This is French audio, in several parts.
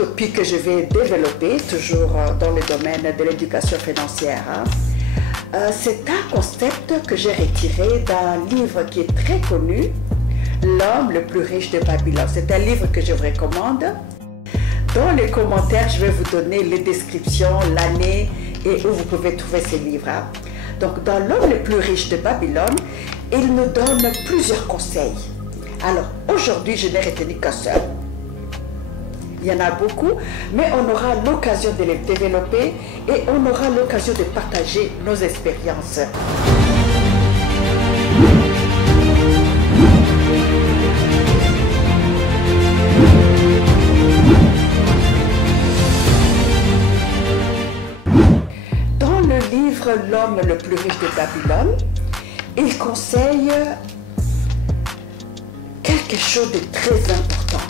topic que je vais développer, toujours dans le domaine de l'éducation financière, c'est un concept que j'ai retiré d'un livre qui est très connu, L'homme le plus riche de Babylone. C'est un livre que je vous recommande. Dans les commentaires, je vais vous donner les descriptions, l'année et où vous pouvez trouver ces livres. Donc, dans L'homme le plus riche de Babylone, il nous donne plusieurs conseils. Alors, aujourd'hui, je n'ai retenu qu'un seul. Il y en a beaucoup, mais on aura l'occasion de les développer et on aura l'occasion de partager nos expériences. Dans le livre L'homme le plus riche de Babylone, il conseille quelque chose de très important.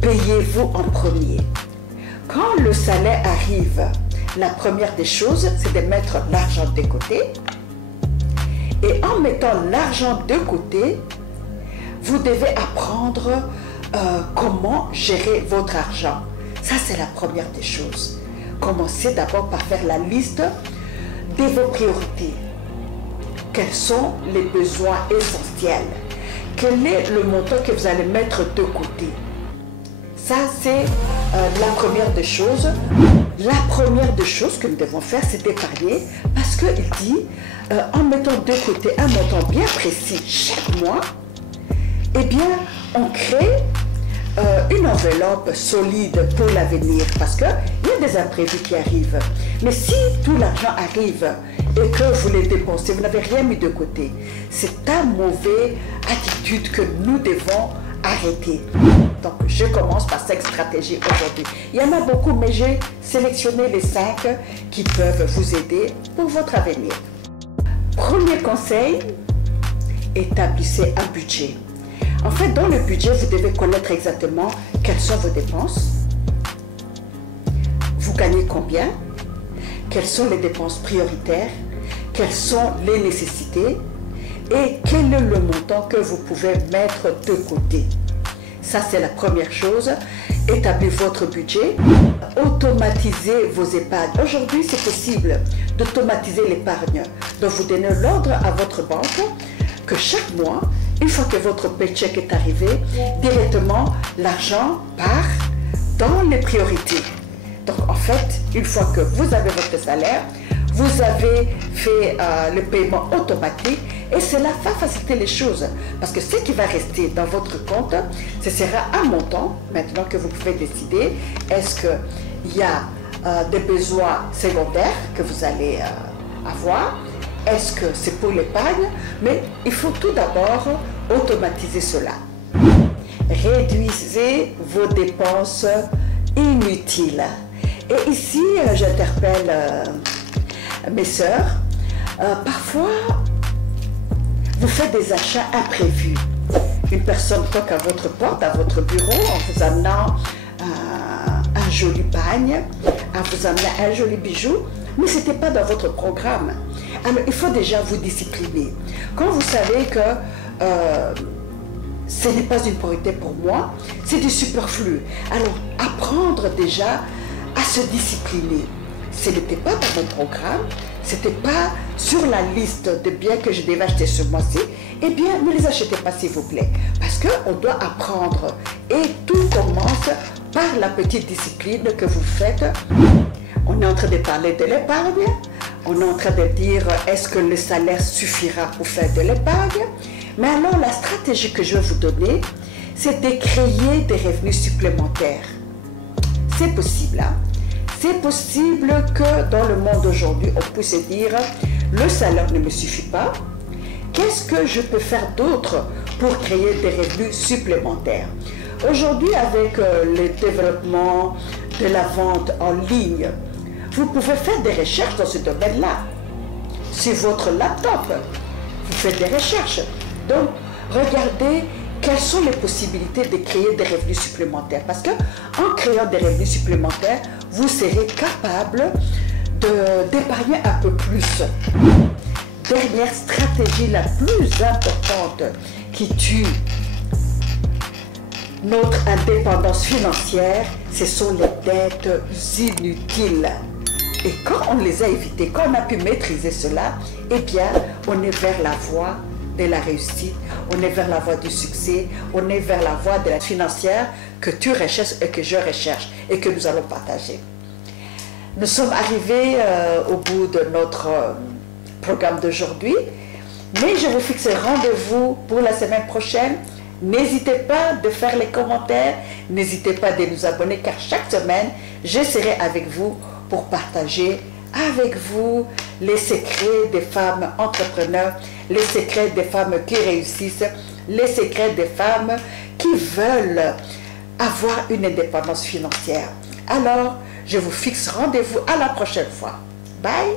Payez-vous en premier. Quand le salaire arrive, la première des choses, c'est de mettre l'argent de côté. Et en mettant l'argent de côté, vous devez apprendre comment gérer votre argent. Ça, c'est la première des choses. Commencez d'abord par faire la liste de vos priorités. Quels sont les besoins essentiels? Quel est le montant que vous allez mettre de côté? Ça, c'est la première des choses. La première des choses que nous devons faire, c'est d'épargner parce qu'il dit, en mettant de côté un montant bien précis chaque mois, eh bien, on crée une enveloppe solide pour l'avenir parce qu'il y a des imprévus qui arrivent. Mais si tout l'argent arrive et que vous les dépensez, vous n'avez rien mis de côté, c'est une mauvaise attitude que nous devons arrêter. Donc, je commence par 5 stratégies aujourd'hui. Il y en a beaucoup, mais j'ai sélectionné les 5 qui peuvent vous aider pour votre avenir. Premier conseil, établissez un budget. En fait, dans le budget, vous devez connaître exactement quelles sont vos dépenses, vous gagnez combien, quelles sont les dépenses prioritaires, quelles sont les nécessités et quel est le montant que vous pouvez mettre de côté. Ça, c'est la première chose. Établissez votre budget. Automatisez vos épargnes. Aujourd'hui, c'est possible d'automatiser l'épargne. Donc, vous donnez l'ordre à votre banque que chaque mois, une fois que votre paycheck est arrivé, directement, l'argent part dans les priorités. Donc, en fait, une fois que vous avez votre salaire, vous avez fait le paiement automatique et cela va faciliter les choses. Parce que ce qui va rester dans votre compte, ce sera un montant, maintenant que vous pouvez décider, est-ce qu'il y a des besoins secondaires que vous allez avoir, est-ce que c'est pour l'épargne, mais il faut tout d'abord automatiser cela. Réduisez vos dépenses inutiles. Et ici, j'interpelle mes sœurs, parfois vous faites des achats imprévus. Une personne toque à votre porte, à votre bureau, en vous amenant un joli bagne, en vous amenant un joli bijou, mais ce n'était pas dans votre programme. Alors il faut déjà vous discipliner. Quand vous savez que ce n'est pas une priorité pour moi, c'est du superflu. Alors apprendre déjà à se discipliner. Ce n'était pas dans mon programme, ce n'était pas sur la liste de biens que je devais acheter ce mois-ci, eh bien, ne les achetez pas s'il vous plaît. Parce qu'on doit apprendre. Et tout commence par la petite discipline que vous faites. On est en train de parler de l'épargne. On est en train de dire, est-ce que le salaire suffira pour faire de l'épargne? Mais alors, la stratégie que je vais vous donner, c'est de créer des revenus supplémentaires. C'est possible, hein? C'est possible que dans le monde d'aujourd'hui, on puisse dire le salaire ne me suffit pas. Qu'est-ce que je peux faire d'autre pour créer des revenus supplémentaires? Aujourd'hui, avec le développement de la vente en ligne, vous pouvez faire des recherches dans ce domaine-là. Sur votre laptop, vous faites des recherches. Donc, regardez quelles sont les possibilités de créer des revenus supplémentaires. Parce qu'en créant des revenus supplémentaires, vous serez capable d'épargner un peu plus. Dernière stratégie la plus importante qui tue notre indépendance financière, ce sont les dettes inutiles. Et quand on les a évitées, quand on a pu maîtriser cela, eh bien, on est vers la voie de la réussite, on est vers la voie du succès, on est vers la voie de la financière que tu recherches et que je recherche et que nous allons partager. Nous sommes arrivés au bout de notre programme d'aujourd'hui, mais je vous fixe rendez-vous pour la semaine prochaine. N'hésitez pas de faire les commentaires, n'hésitez pas de nous abonner car chaque semaine, je serai avec vous pour partager avec vous les secrets des femmes entrepreneurs, les secrets des femmes qui réussissent, les secrets des femmes qui veulent avoir une indépendance financière. Alors, je vous fixe rendez-vous à la prochaine fois. Bye!